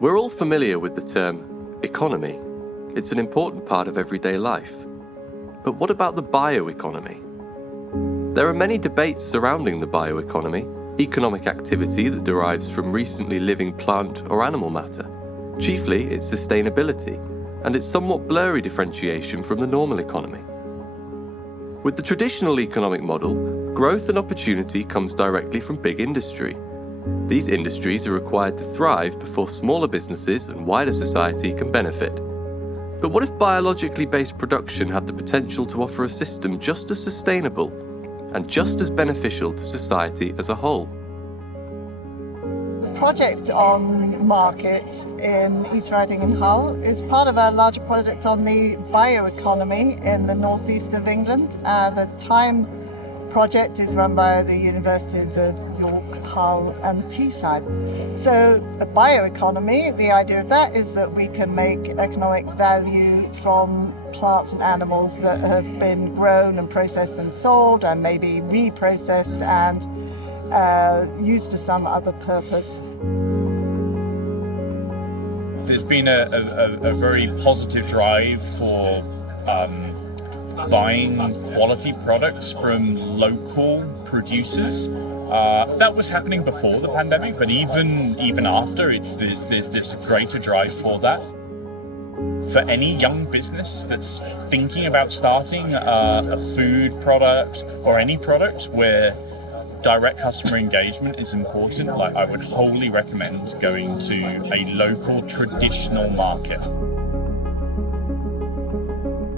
We're all familiar with the term economy. It's an important part of everyday life. But what about the bioeconomy? There are many debates surrounding the bioeconomy, economic activity that derives from recently living plant or animal matter, chiefly its sustainability, and its somewhat blurry differentiation from the normal economy. With the traditional economic model, growth and opportunity comes directly from big industry. These industries are required to thrive before smaller businesses and wider society can benefit. But what if biologically based production had the potential to offer a system just as sustainable and just as beneficial to society as a whole? The project on markets in East Riding and Hull is part of a larger project on the bioeconomy in the northeast of England. The THYME Project is run by the Universities of York, Hull and Teesside. So the bioeconomy, the idea of that is that we can make economic value from plants and animals that have been grown and processed and sold and maybe reprocessed and used for some other purpose. There's been a very positive drive for buying quality products from local producers. That was happening before the pandemic, but even after, there's this greater drive for that. For any young business that's thinking about starting a food product or any product where direct customer engagement is important, I would wholly recommend going to a local traditional market.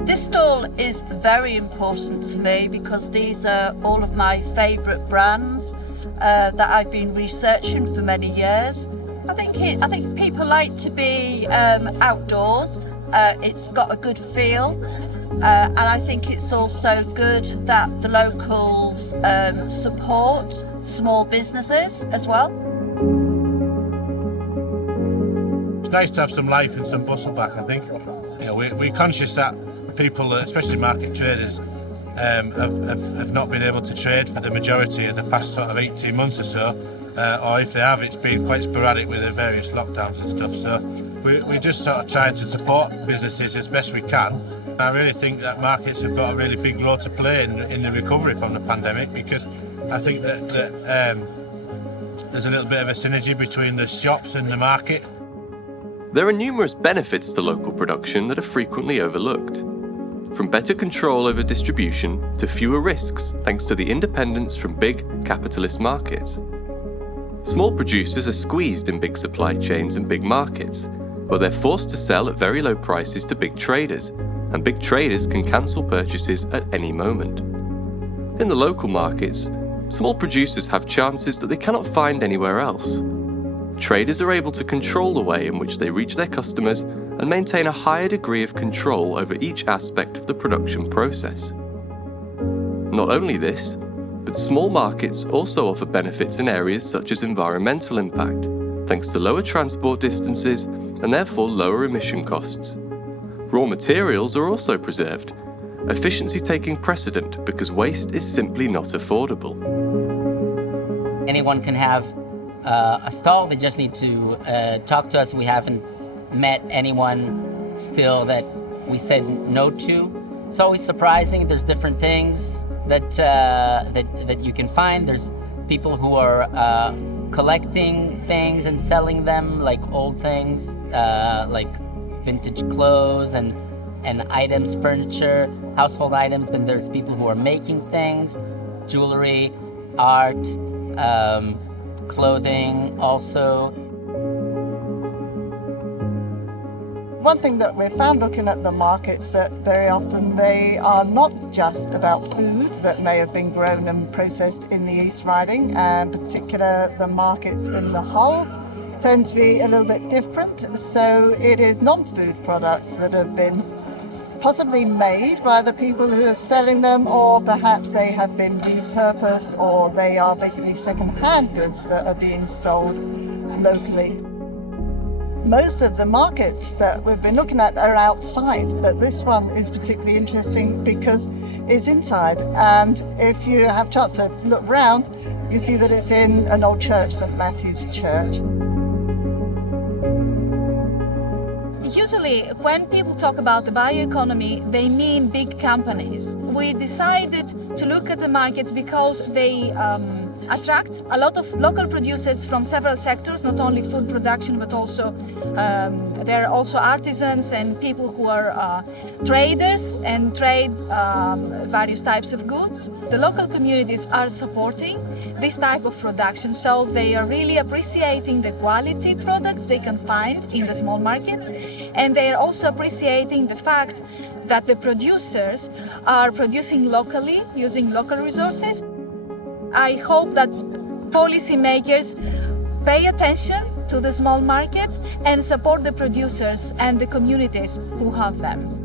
This stall is very important to me because these are all of my favourite brands that I've been researching for many years. I think people like to be outdoors. It's got a good feel, and I think it's also good that the locals support small businesses as well. It's nice to have some life and some bustle back, I think. We're conscious that people, especially market traders, have not been able to trade for the majority of the past sort of 18 months or so, or if they have, it's been quite sporadic with the various lockdowns and stuff. So we just sort of try to support businesses as best we can. I really think that markets have got a really big role to play in the recovery from the pandemic, because I think that there's a little bit of a synergy between the shops and the market. There are numerous benefits to local production that are frequently overlooked. From better control over distribution to fewer risks thanks to the independence from big capitalist markets. Small producers are squeezed in big supply chains and big markets, where they're forced to sell at very low prices to big traders, and big traders can cancel purchases at any moment. In the local markets, small producers have chances that they cannot find anywhere else. Traders are able to control the way in which they reach their customers and maintain a higher degree of control over each aspect of the production process. Not only this, but small markets also offer benefits in areas such as environmental impact, thanks to lower transport distances and therefore lower emission costs. Raw materials are also preserved, efficiency taking precedent because waste is simply not affordable. Anyone can have a stall, they just need to talk to us. We haven't met anyone still that we said no to. It's always surprising. There's different things that you can find. There's people who are collecting things and selling them, like old things, like vintage clothes and items, furniture, household items. Then there's people who are making things, jewelry, art, clothing also. One thing that we've found looking at the markets, that very often they are not just about food that may have been grown and processed in the East Riding, and in particular the markets in the Hull tend to be a little bit different. So it is non-food products that have been possibly made by the people who are selling them, or perhaps they have been repurposed, or they are basically second-hand goods that are being sold locally. Most of the markets that we've been looking at are outside, but this one is particularly interesting because it's inside. And if you have a chance to look round, you see that it's in an old church, St Matthew's Church. usually when people talk about the bioeconomy, they mean big companies. We decided to look at the markets because they attract a lot of local producers from several sectors, not only food production, but also there are also artisans and people who are traders and trade various types of goods. The local communities are supporting this type of production, so they are really appreciating the quality products they can find in the small markets, and they are also appreciating the fact that the producers are producing locally, using local resources. I hope that policymakers pay attention to the small markets and support the producers and the communities who have them.